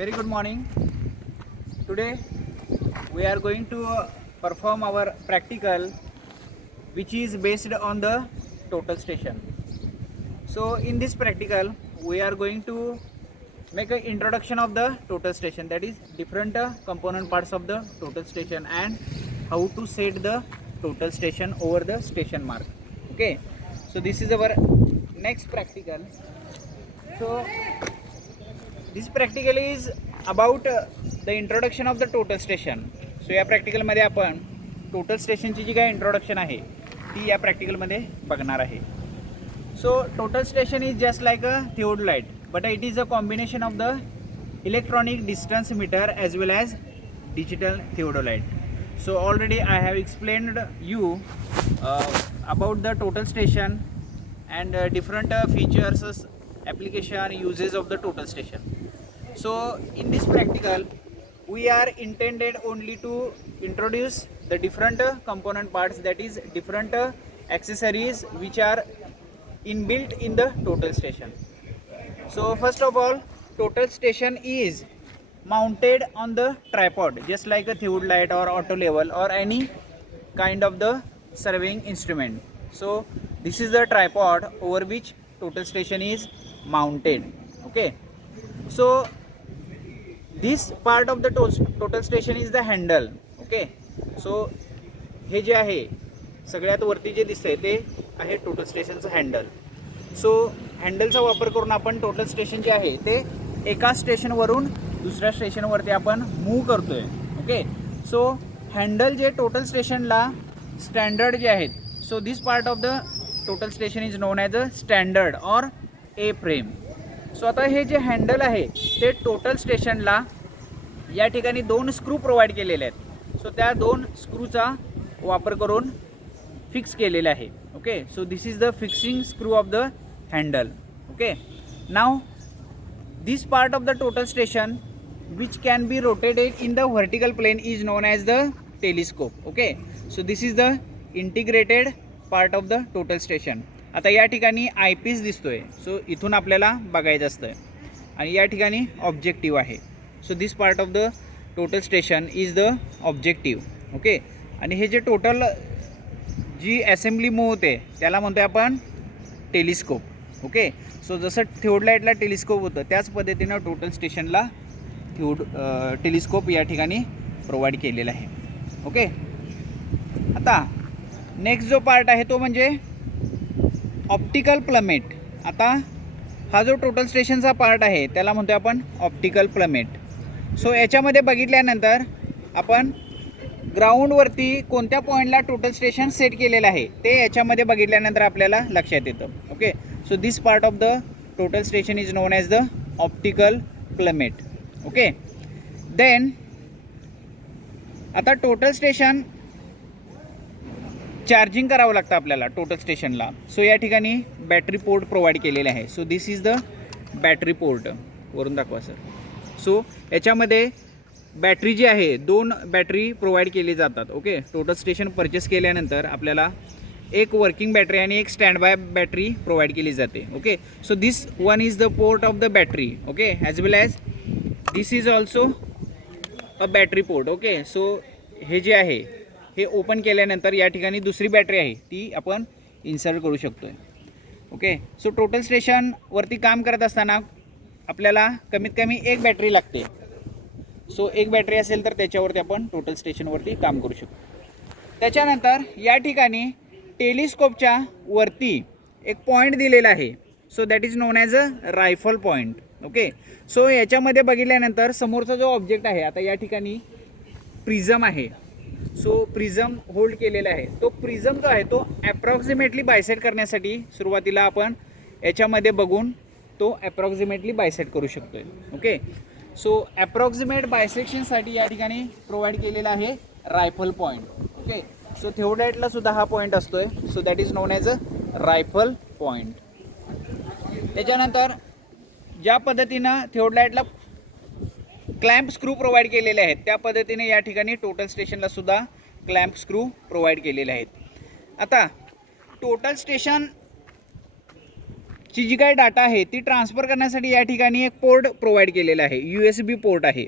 Very good morning. Today we are going to perform our practical which is based on the total station. So in this practical we are going to make an introduction of the total station, that is different component parts of the total station and how to set the total station over the station mark. Okay, so this is our next practical. So this practical is about the introduction of the total station. So या practical मध्ये आपण total station ची जी काय introduction आहे ती या practical मध्ये बघणार आहे. So total station is just like a theodolite, but it is a combination of the electronic distance meter as well as digital theodolite. So already I have explained you about the total station and different features, application, uses of the total station. So in this practical we are intended only to introduce the different component parts, that is different accessories which are inbuilt in the total station. So first of all, total station is mounted on the tripod just like a theodolite or auto level or any kind of the surveying instrument. So this is the tripod over which total station is mounted. Okay, so this part of the total station is the handle. Okay, so हे जे आहे सगळ्यात वरती जे दिसतंय ते आहे total स्टेशनचं हँडल. सो हँडलचा वापर करून आपण टोटल स्टेशन जे आहे ते एका स्टेशनवरून दुसऱ्या स्टेशनवरती आपण मूव्ह करतोय. ओके, सो हँडल जे टोटल स्टेशनला स्टँडर्ड जे आहेत, so this part of the total station is known as a standard or a frame. So आता हे जे हँडल आहे ते टोटल स्टेशनला या ठिकाणी दोन स्क्रू प्रोव्हाइड केलेले आहेत. सो त्या दोन स्क्रूचा वापर करून फिक्स केलेले आहे. Okay, so this is the fixing screw of the handle. Okay, now this part of the total station which can be rotated in the vertical plane is known as the telescope. Okay, so this is the integrated part of the total station. आता या ठिकाणी eyepiece दिसतोय, so इथून आपल्याला बघायचं असतं आणि या ठिकाणी ऑब्जेक्टिव्ह आहे. So this part of the total station is the objective. Okay, आणि हे जे टोटल जी असेंब्ली मूव्ह होते त्याला म्हणतोय आपण टेलिस्कोप. ओके, सो जसं थिओडलाईटला टेलिस्कोप होतं त्याच पद्धतीनं टोटल स्टेशनला टेलिस्कोप या ठिकाणी प्रोव्हाइड केलेला आहे. ओके, आता नेक्स्ट जो पार्ट आहे तो म्हणजे ऑप्टिकल प्लमेट. आता हा जो टोटल स्टेशनचा पार्ट आहे त्याला म्हणतोय आपण ऑप्टिकल प्लमेट. सो याच्यामध्ये बघितल्यानंतर आपण ग्राउंडवरती कोणत्या पॉईंटला टोटल स्टेशन सेट केलेलं आहे ते याच्यामध्ये बघितल्यानंतर आपल्याला लक्षात येतं. Okay, so this part of the total station is known as the optical plummet. Okay, then आता टोटल स्टेशन चार्जिंग करावं लागतं आपल्याला टोटल स्टेशनला. सो या ठिकाणी बॅटरी पोर्ट प्रोव्हाइड केलेले आहे. So this is the battery port. वरून दाखवा सर. सो याच्यामध्ये बॅटरी जी आहे दोन बॅटरी प्रोव्हाइड केली जातात. ओके, टोटल स्टेशन परचेस केल्यानंतर आपल्याला एक वर्किंग बॅटरी आणि एक स्टँड बाय बॅटरी प्रोव्हाइड केली जाते. Okay, so this one is the port of the battery. Okay, as well as this is also a battery port. Okay, so हे जे आहे हे ओपन केल्यानंतर या ठिकाणी दुसरी बॅटरी आहे ती आपण इन्सर्ट करू शकतो आहे. ओके, सो टोटल स्टेशनवरती काम करत असताना आपल्याला कमीत कमी एक बॅटरी लागते. सो एक बॅटरी असेल तर त्याच्यावरती आपण टोटल स्टेशनवरती काम करू शकतो. त्याच्यानंतर या ठिकाणी टेलिस्कोपच्या वरती एक पॉईंट दिलेला आहे. So that is known as a rifle point. Okay, so याच्यामध्ये बघितल्यानंतर समोरचा जो ऑब्जेक्ट आहे, आता या ठिकाणी प्रिझम आहे. सो प्रिझम होल्ड केलेला आहे. तो प्रिझम जो आहे तो ॲप्रॉक्सिमेटली बायसेट करण्यासाठी सुरुवातीला आपण याच्यामध्ये बघून तो ॲप्रॉक्सिमेटली बायसेट करू शकतो आहे. ओके, सो ॲप्रॉक्सिमेट बायसेक्शनसाठी या ठिकाणी प्रोव्हाइड केलेला आहे रायफल पॉईंट. ओके, सो थिओडाईटला सुद्धा हा पॉईंट असतो आहे. So that is known as a rifle point. त्याच्यानंतर ज्या पद्धतीनं थिओडाईटला क्लॅम्प स्क्रू प्रोव्हाइड केलेले आहेत त्या पद्धतीने या ठिकाणी टोटल स्टेशनला सुद्धा क्लॅम्प स्क्रू प्रोव्हाइड केलेले आहेत. आता टोटल स्टेशन ची जी काही डाटा आहे ती ट्रान्सफर करण्यासाठी या ठिकाणी एक पोर्ट प्रोव्हाइड केलेला आहे, USB पोर्ट आहे.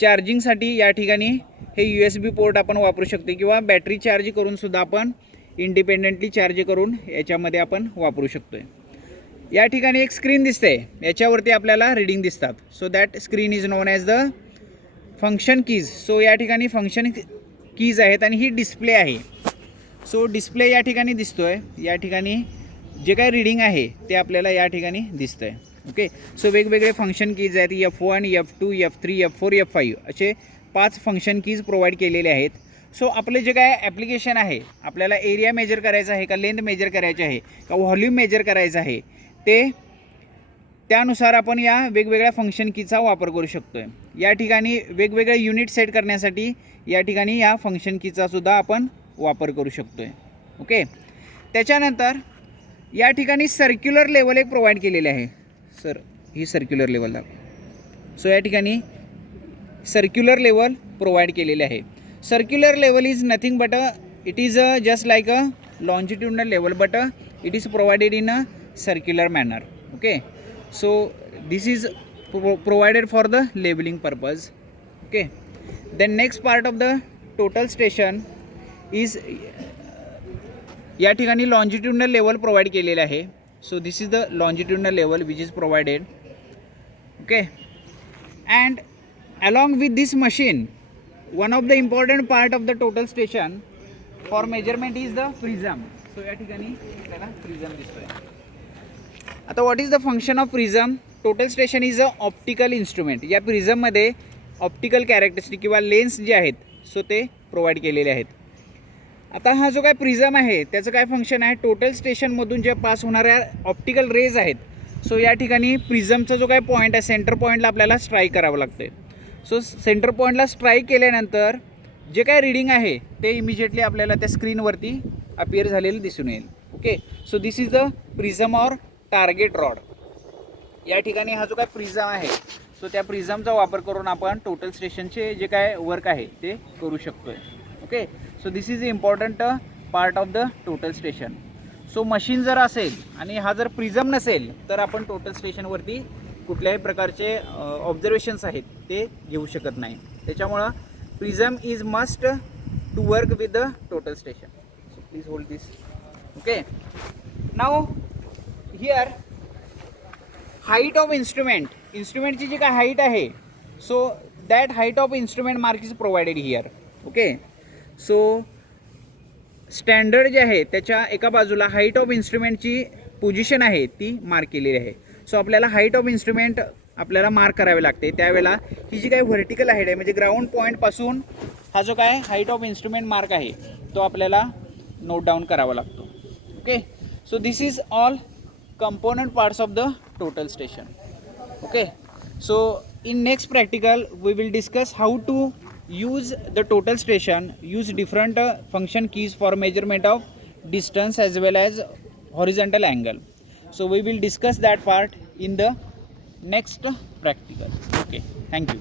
चार्जिंगसाठी या ठिकाणी हे USB पोर्ट आपण वापरू शकतो किंवा बॅटरी चार्ज करून सुद्धा आपण इंडिपेंडेंटली चार्ज करून याच्यामध्ये आपण वापरू शकतो आहे. या ठिकाणी एक स्क्रीन दिसते, याच्यावरती आपल्याला रीडिंग दिसतात. So that screen is known as the function keys. So या ठिकाणी फंक्शन कीज आहेत आणि ही डिस्प्ले आहे. सो डिस्प्ले या ठिकाणी दिसतो आहे. या ठिकाणी जे काही रीडिंग आहे ते आपल्याला या ठिकाणी दिसतं आहे. ओके, सो वेगवेगळे फंक्शन कीज आहेत. F1, F2, F3, F4, F5 असे 5 फंक्शन कीज प्रोव्हाइड केलेले आहेत. सो आपले जे काय ॲप्लिकेशन आहे, आपल्याला एरिया मेजर करायचा आहे का, लेंथ मेजर करायची आहे का, व्हॉल्यूम मेजर करायचं आहे, ते त्यानुसार आपण या वेगवेगळ्या फंक्शन कीचा वापर करू शकतो आहे. या ठिकाणी वेगवेगळे युनिट सेट करण्यासाठी या ठिकाणी या फंक्शन कीचा सुद्धा आपण वापर करू शकतो आहे. ओके, त्याच्यानंतर या ठिकाणी सर्क्युलर लेवल एक प्रोव्हाइड केलेले आहे. सर ही सर्क्युलर लेवल दाखव. सो या ठिकाणी सर्क्युलर लेवल प्रोव्हाइड केलेले आहे. Circular level is nothing but it is just like a longitudinal level but it is provided in a circular manner. Okay, so this is provided for the labeling purpose. Okay, then next part of the total station is या ठिकाणी longitudinal level provide केलेले आहे. So this is the longitudinal level which is provided. Okay, and along with this machine, one of the important part of the total station for measurement is the prism. So या ठिकाणी आपल्याला prism दिसतोय. आता what is the function of prism? Total station is a optical instrument. या प्रिझममध्ये optical characteristic किंवा lens जे आहेत so ते प्रोव्हाइड केलेले आहेत. आता हा जो काय प्रिझम आहे त्याचं काय फंक्शन आहे? टोटल स्टेशनमधून जे पास होणाऱ्या ऑप्टिकल रेज आहेत सो या ठिकाणी प्रिझमचा जो काय पॉईंट आहे सेंटर पॉईंटला आपल्याला स्ट्राईक करावं लागतं आहे. सो सेंटर पॉईंटला स्ट्राईक केल्यानंतर जे काय रीडिंग आहे ते इमिजिएटली आपल्याला त्या स्क्रीनवरती अपियर झालेलं दिसून येईल. Okay, so this is the prism or target rod. या ठिकाणी हा जो काय प्रिझम आहे सो त्या प्रिझमचा वापर करून आपण टोटल स्टेशनचे जे काय वर्क आहे ते करू शकतो आहे. Okay, so this is important part of the total station. So machine जर असेल आणि हा जर प्रिझम नसेल तर आपण टोटल स्टेशनवरती कुठल्याही प्रकारचे ऑब्झर्वेशन्स आहेत ते घेऊ शकत नाही. त्याच्यामुळं prism is must to work with the total station. So please hold this. Okay, now here height of instrument. इन्स्ट्रुमेंटची जी काय हाईट आहे so that height of instrument mark is provided here. Okay, so standard जे आहे त्याच्या एका बाजूला height of इन्स्ट्रुमेंटची पोझिशन आहे ती मार्क केलेली आहे. सो आपल्याला हाईट ऑफ इन्स्ट्रुमेंट आपल्याला मार्क करावे लागते. त्यावेळेला ही जी काही व्हर्टिकल हाईट आहे म्हणजे ग्राउंड पॉईंटपासून हा जो काय हाईट ऑफ इन्स्ट्रुमेंट मार्क आहे तो आपल्याला नोट डाऊन करावा लागतो. Okay, so this is all component parts of the total station. Okay, so in next practical we will discuss how to use the total station, use different function keys for measurement of distance as well as horizontal angle. So we will discuss that part in the next practical. Okay, thank you.